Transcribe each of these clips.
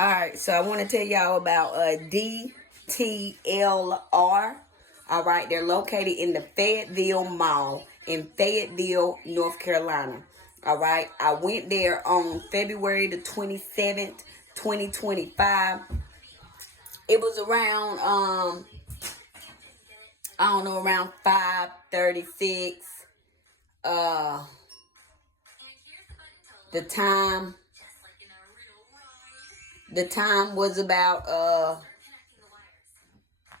Alright, so I want to tell y'all about Dtlr. Alright, they're located in the Fayetteville Mall in Fayetteville, North Carolina. Alright, I went there on February the 27th, 2025. It was around, around 5:36. The time was about,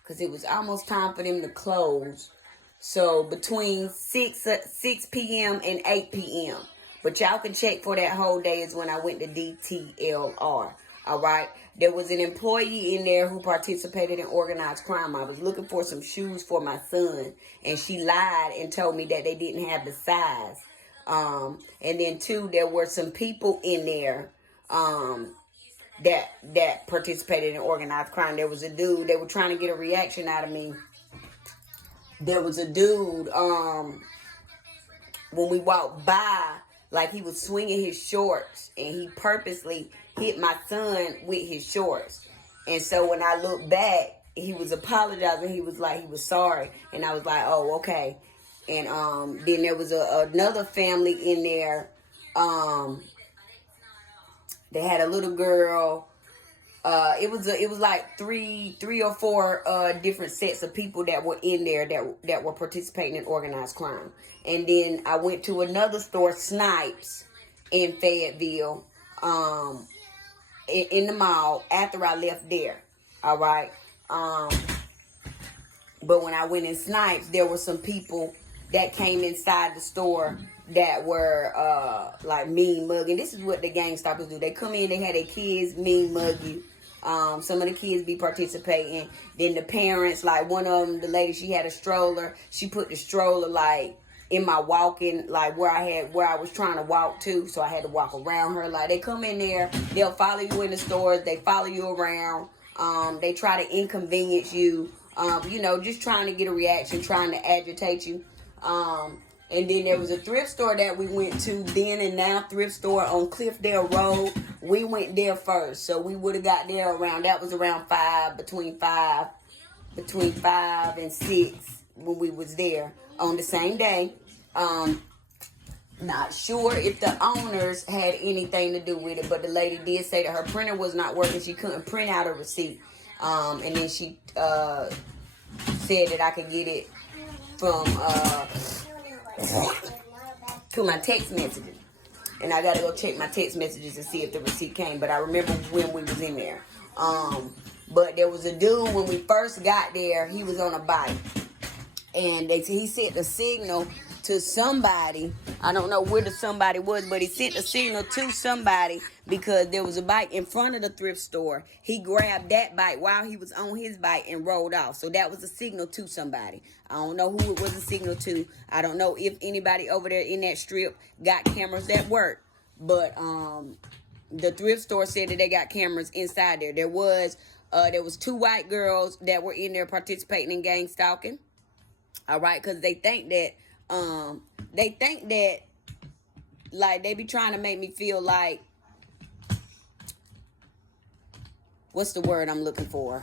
because it was almost time for them to close. So between 6 p.m. and 8 p.m. But y'all can check for that whole day is when I went to Dtlr. All right. There was an employee in there who participated in organized crime. I was looking for some shoes for my son, and she lied and told me that they didn't have the size. And then two, there were some people in there, that participated in organized crime. There was a dude, they were trying to get a reaction out of me. There was a dude, when we walked by, like he was swinging his shorts, and he purposely hit my son with his shorts. And so when I looked back, he was apologizing. He was like, he was sorry. And I was like, oh, okay. And then there was another family in there. They had a little girl. It was like three or four different sets of people that were in there that were participating in organized crime. And then I went to another store, Snipes, in Fayetteville, in the mall after I left there. All right. But when I went in Snipes, there were some people that came inside the store that were like mean mugging. This is what the gang stalkers do. They come in, they had their kids mean mug you. Some of the kids be participating. Then the parents, like one of them, the lady, she had a stroller. She put the stroller like in my walking, like where I was trying to walk to. So I had to walk around her. Like they come in there, they'll follow you in the stores. They follow you around. They try to inconvenience you. Just trying to get a reaction, trying to agitate you. And then there was a thrift store that we went to, then and now thrift store on Cliffdale Road. We went there first. So we would have got there around, that was around between 5 and 6 when we was there on the same day. Not sure if the owners had anything to do with it, but the lady did say that her printer was not working. She couldn't print out a receipt. And then she said that I could get it from to my text messages, and I gotta go check my text messages to see if the receipt came. But I remember when we was in there. But there was a dude when we first got there. He was on a bike, and he sent a signal to somebody. I don't know where the somebody was, but he sent a signal to somebody because there was a bike in front of the thrift store. He grabbed that bike while he was on his bike and rolled off. So that was a signal to somebody. I don't know who it was a signal to. I don't know if anybody over there in that strip got cameras that work. But the thrift store said that they got cameras inside there. There was 2 white girls that were in there participating in gang stalking. All right, because they think that like they be trying to make me feel like, what's the word I'm looking for?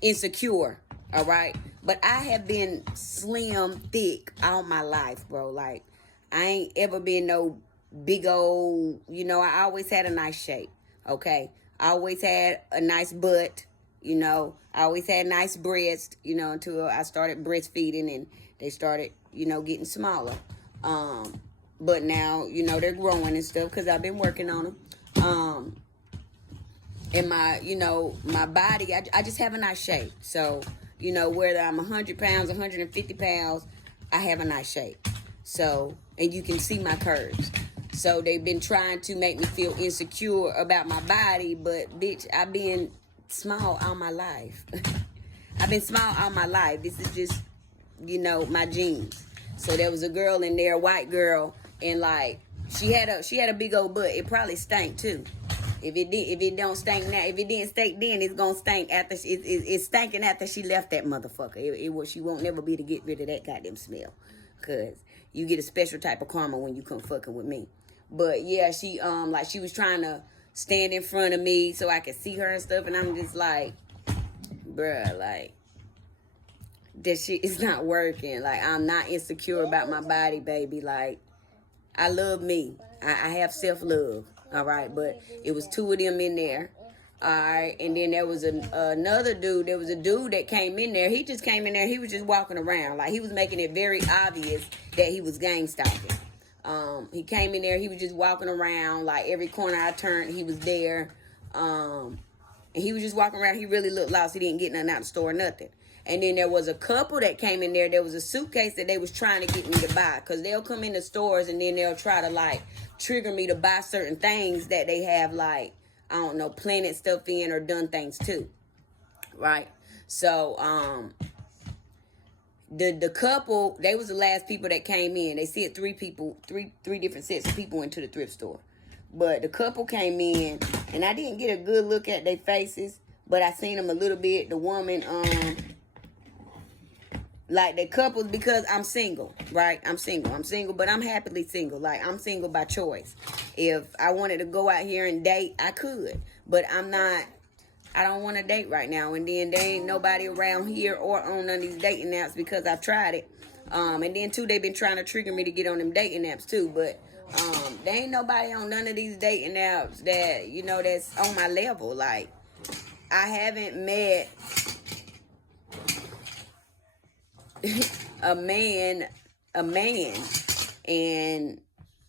Insecure. All right. But I have been slim thick all my life, bro. Like I ain't ever been no big old, I always had a nice shape. Okay. I always had a nice butt. I always had nice breasts, until I started breastfeeding and they started, getting smaller. But now, they're growing and stuff because I've been working on them. And my, my body, I just have a nice shape. So, whether I'm 100 pounds, 150 pounds, I have a nice shape. So, and you can see my curves. So they've been trying to make me feel insecure about my body, but bitch, I've been small all my life. I've been small all my life. This is just, my genes. So there was a girl in there, a white girl, and like she had a big old butt. It probably stank too. If it don't stink now, if it didn't stink then, it's gonna stink after. It's stinking after she left that motherfucker. She won't never be to get rid of that goddamn smell, cause you get a special type of karma when you come fucking with me. But yeah, she like she was trying to stand in front of me so I could see her and stuff, and I'm just like, bruh, like that shit is not working. Like, I'm not insecure about my body, baby. Like, I love me. I have self-love, all right? But it was two of them in there, all right? And then there was another dude. There was a dude that came in there. He just came in there. He was just walking around. Like, he was making it very obvious that he was gang stalking. He came in there. He was just walking around. Like, every corner I turned, he was there. And he was just walking around. He really looked lost. He didn't get nothing out of the store, nothing. And then there was a couple that came in there. There was a suitcase that they was trying to get me to buy. Because they'll come in the stores and then they'll try to, like, trigger me to buy certain things that they have, like, I don't know, planted stuff in or done things too. Right? So, the couple, they was the last people that came in. They sent three different sets of people into the thrift store. But the couple came in, and I didn't get a good look at their faces, but I seen them a little bit. The woman, like the couples, because I'm single, right? I'm single, but I'm happily single. Like, I'm single by choice. If I wanted to go out here and date, I could, but I don't want to date right now. And then there ain't nobody around here or on none of these dating apps because I've tried it. And then too, they've been trying to trigger me to get on them dating apps too, but there ain't nobody on none of these dating apps that, you know, that's on my level. Like, I haven't met a man and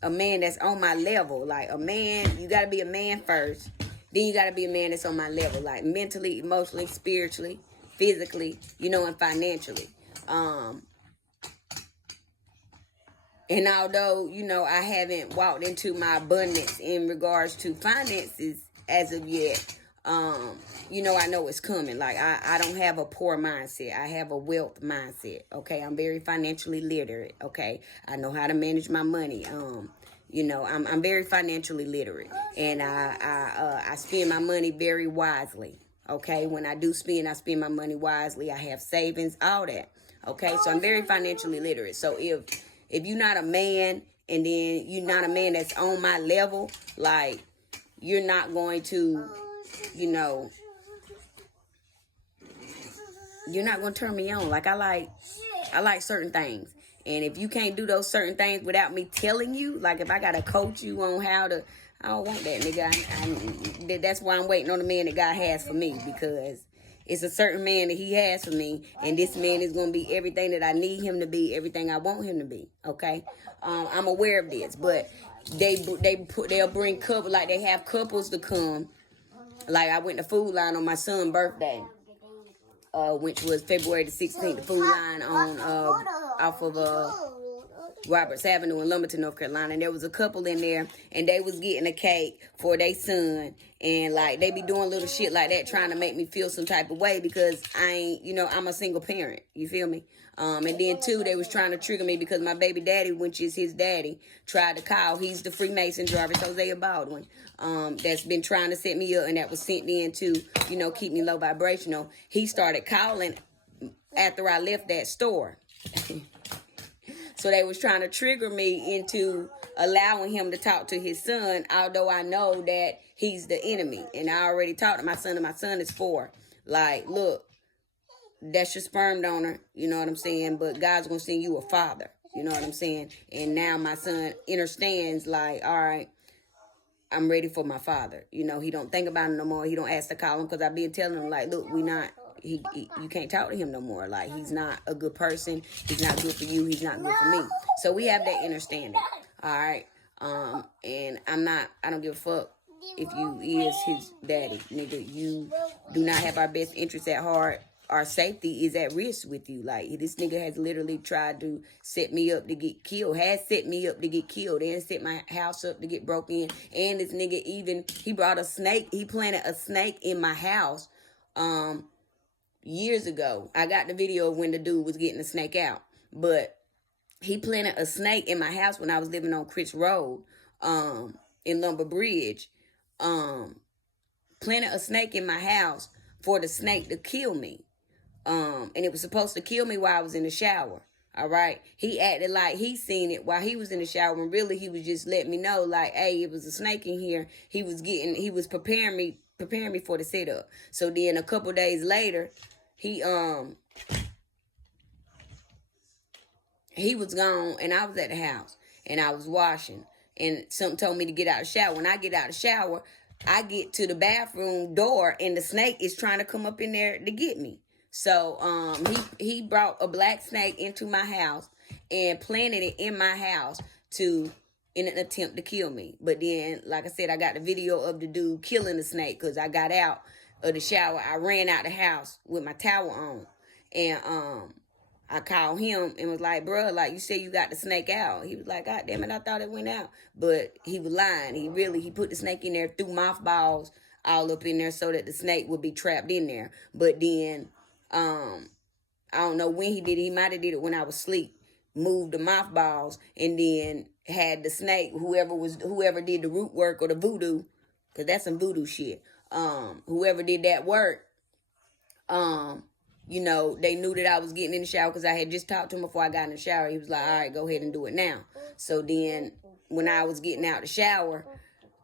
a man that's on my level. Like, a man, you got to be a man first. Then you got to be a man that's on my level, like mentally, emotionally, spiritually, physically, you know, and financially. And although, you know, I haven't walked into my abundance in regards to finances as of yet, you know, I know it's coming. Like, I don't have a poor mindset. I have a wealth mindset, okay? I'm very financially literate, okay? I know how to manage my money. You know, I'm very financially literate, and I spend my money very wisely, okay? When I do spend, I spend my money wisely. I have savings, all that, okay? So I'm very financially literate. So if you're not a man, and then you're not a man that's on my level, like, you're not going to, you know, you're not going to turn me on. Like, I like certain things. And if you can't do those certain things without me telling you, like if I got to coach you on how to, I don't want that, nigga. That's why I'm waiting on the man that God has for me, because it's a certain man that he has for me. And this man is going to be everything that I need him to be, everything I want him to be. Okay. I'm aware of this, but they'll bring couples, like they have couples to come. Like, I went to Food Line on my son's birthday, which was February the 16th. The Food Line on off of Roberts Avenue in Lumberton, North Carolina. And there was a couple in there, and they was getting a cake for their son. And, like, they be doing little shit like that, trying to make me feel some type of way, because I ain't, you know, I'm a single parent. You feel me? And then, too, they was trying to trigger me because my baby daddy, which is his daddy, tried to call. He's the Freemason Jarvis Hosea Baldwin, that's been trying to set me up, and that was sent in to, you know, keep me low vibrational. He started calling after I left that store. So they was trying to trigger me into allowing him to talk to his son, although I know that he's the enemy. And I already talked to my son, and my son is 4. Like, look, that's your sperm donor, you know what I'm saying? But God's going to send you a father, you know what I'm saying? And now my son understands, like, all right, I'm ready for my father. You know, he don't think about him no more. He don't ask to call him, because I've been telling him, like, look, you can't talk to him no more. Like, he's not a good person. He's not good for you. He's not good for me. So we have that understanding. All right. And I don't give a fuck if you is his daddy, nigga. You do not have our best interests at heart. Our safety is at risk with you. Like, this nigga has literally tried to set me up to get killed. Has set me up to get killed. And set my house up to get broken in. And this nigga he brought a snake. He planted a snake in my house years ago. I got the video of when the dude was getting the snake out. But he planted a snake in my house when I was living on Chris Road in Lumber Bridge. Planted a snake in my house for the snake to kill me. And it was supposed to kill me while I was in the shower. All right. He acted like he seen it while he was in the shower, when really he was just letting me know, like, hey, it was a snake in here. He was preparing me for the setup. So then a couple days later, he was gone, and I was at the house, and I was washing, and something told me to get out of the shower. When I get out of the shower, I get to the bathroom door, and the snake is trying to come up in there to get me. So he brought a black snake into my house and planted it in my house in an attempt to kill me. But then, like I said, I got the video of the dude killing the snake, because I got out of the shower. I ran out the house with my towel on, and I called him and was like, bruh, like, you said you got the snake out. He was like, God damn it, I thought it went out. But he was lying. He put the snake in there, threw mothballs all up in there so that the snake would be trapped in there. But then, I don't know when he did it. He might have did it when I was asleep. Moved the mothballs, and then had the snake, whoever did the root work or the voodoo, because that's some voodoo shit. Whoever did that work, you know, they knew that I was getting in the shower, because I had just talked to him before I got in the shower. He was like, all right, go ahead and do it now. So then when I was getting out the shower,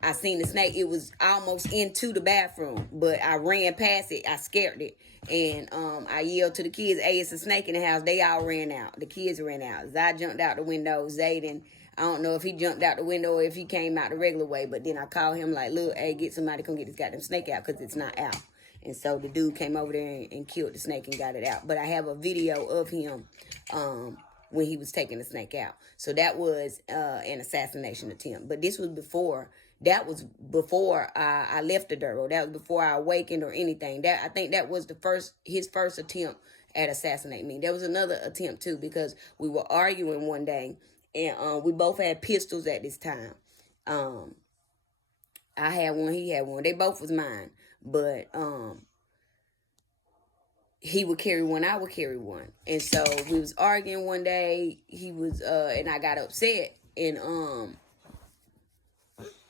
I seen the snake. It was almost into the bathroom, but I ran past it. I scared it. And I yelled to the kids, hey, it's a snake in the house. They all ran out. The kids ran out. I jumped out the window. Zayden, I don't know if he jumped out the window or if he came out the regular way, but then I called him like, look, hey, get somebody to come get this goddamn snake out, because it's not out. And so the dude came over there and killed the snake and got it out. But I have a video of him when he was taking the snake out. So that was an assassination attempt. But this was before. That was before I left the dirt road. That was before I awakened or anything. I think that was his first attempt at assassinating me. There was another attempt too, because we were arguing one day, and we both had pistols at this time. I had one, he had one. They both was mine, but he would carry one, I would carry one. And so we was arguing one day. He was and I got upset, and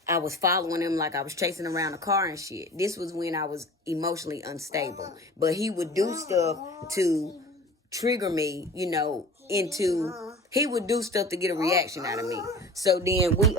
I was following him like I was chasing around a car and shit. This was when I was emotionally unstable. But he would do stuff to trigger me, you know, he would do stuff to get a reaction out of me. So then we